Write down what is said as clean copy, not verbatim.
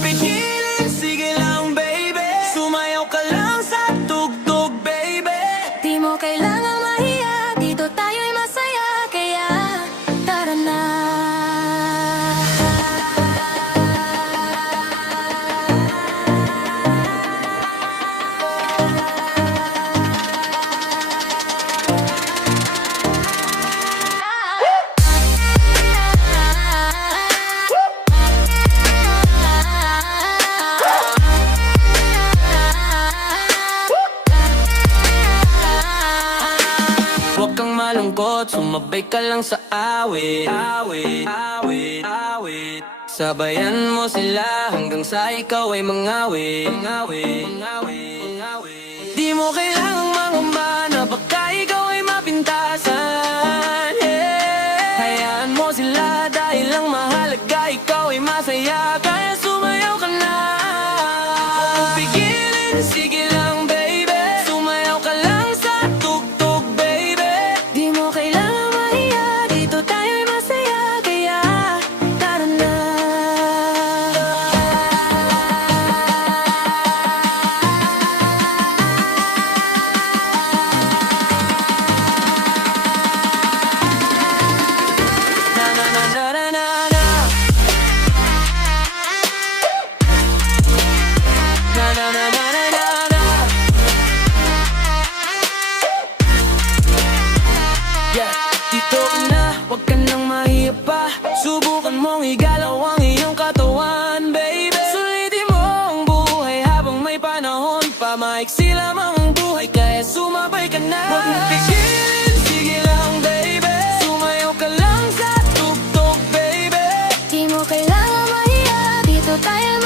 pipigilin, sige lang baby. Sumayaw ka lang sa tugtog baby. Di mo kailangang mahiya, dito tayo'y masaya. Kaya tara na. Huwag kang malungkot, sumabay ka lang sa awit. Awit, awit, awit. Sabayan mo sila hanggang sa ikaw ay mangawit. Mangawit, mangawit, mangawit. Di mo kailangang mangamba na baka ikaw ay mapintasan. Yeah. Hayaan mo sila dahil lang mahalaga ikaw ay masaya. Kaya sumayaw ka na. Huwag mong pigilin, sige lang baby. Sumayaw ka lang sa tugtog baby. Di mo kailangang mahiya, dito tayo'y masaya. Kaya tara na. Na na na na na na na. Na na na na na na na. Yeah, dito ka na, huwag ka nang mahiya pa. Subukan mong igalaw ang iyong katawan, baby. Sulitin mo ang buhay habang may panahon pa. Maiksi lamang ang buhay, kaya sumabay ka na. Huwag mong pigilin, sige lang, baby. Sumayaw ka lang sa tugtog, baby. Di mo kailangang mahiya, dito tayo'y